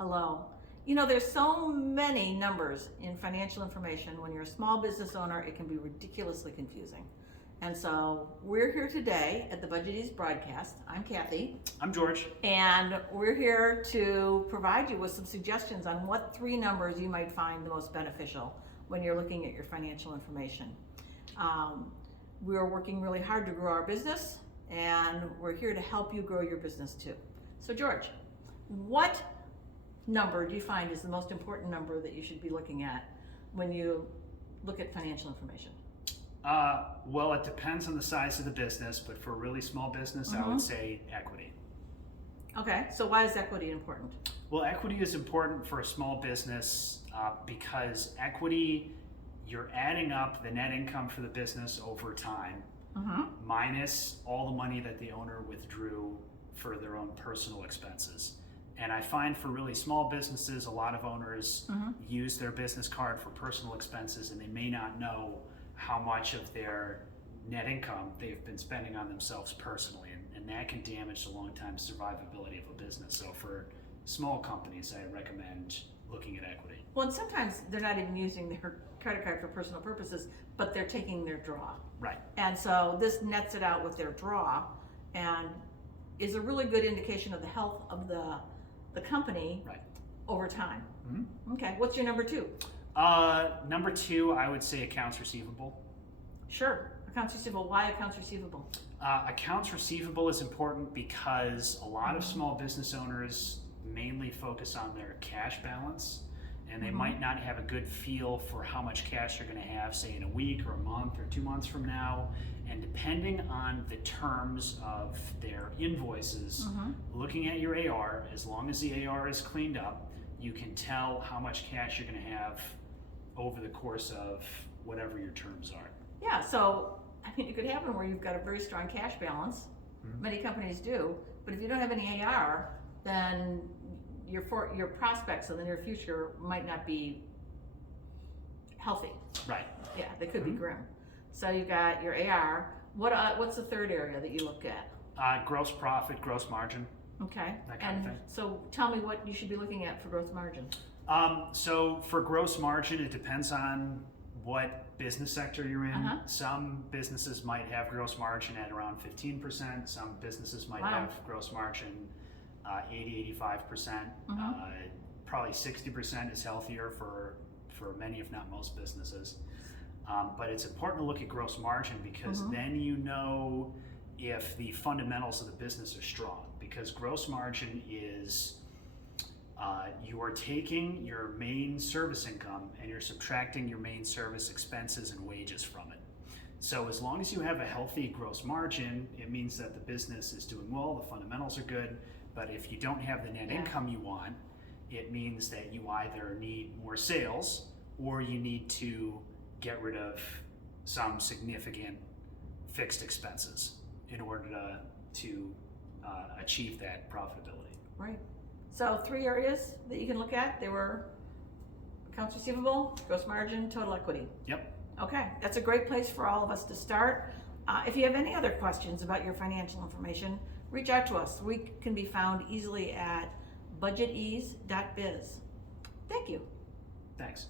Hello. You know, there's so many numbers in financial information. When you're a small business owner, it can be ridiculously confusing. And so we're here today at the BudgetEase Broadcast. I'm Kathy. I'm George. And we're here to provide you with some suggestions on what 3 numbers you might find the most beneficial when you're looking at your financial information. We're working really hard to grow our business, and we're here to help you grow your business too. So George, what number do you find is the most important number that you should be looking at when you look at financial information? Well, it depends on the size of the business, but for a really small business, I would say equity. Okay, so why is equity important? Well, equity is important for a small business because equity, you're adding up the net income for the business over time, minus all the money that the owner withdrew for their own personal expenses. And I find for really small businesses, a lot of owners use their business card for personal expenses, and they may not know how much of their net income they've been spending on themselves personally. And that can damage the long-time survivability of a business. So for small companies, I recommend looking at equity. Well, and sometimes they're not even using their credit card for personal purposes, but they're taking their draw. Right. And so this nets it out with their draw and is a really good indication of the health of the company over time. Okay, what's your number 2? Number 2, I would say accounts receivable. Sure, accounts receivable. Why accounts receivable? Accounts receivable is important because a lot of small business owners mainly focus on their cash balance, and they might not have a good feel for how much cash they're going to have, say in a week or a month or 2 months from now. And depending on the terms of their invoices, looking at your AR, as long as the AR is cleaned up, you can tell how much cash you're going to have over the course of whatever your terms are. Yeah, so I mean, it could happen where you've got a very strong cash balance. Many companies do, but if you don't have any AR, then your prospects in the near future might not be healthy. Right. Yeah, they could be grim. So you got your AR. What's the third area that you look at? Gross profit, gross margin. Okay. That kind of thing. So tell me what you should be looking at for gross margin. So for gross margin, it depends on what business sector you're in. Some businesses might have gross margin at around 15%. Some businesses might have gross margin 80, 85%. Probably 60% is healthier for many, if not most businesses. But it's important to look at gross margin because then you know if the fundamentals of the business are strong. Because gross margin is you are taking your main service income and you're subtracting your main service expenses and wages from it. So as long as you have a healthy gross margin, it means that the business is doing well, the fundamentals are good. But if you don't have the net income you want, it means that you either need more sales or you need to get rid of some significant fixed expenses in order to achieve that profitability. Right. So 3 areas that you can look at. They were accounts receivable, gross margin, total equity. Yep. Okay, that's a great place for all of us to start. If you have any other questions about your financial information, reach out to us. We can be found easily at budgetease.biz. Thank you. Thanks.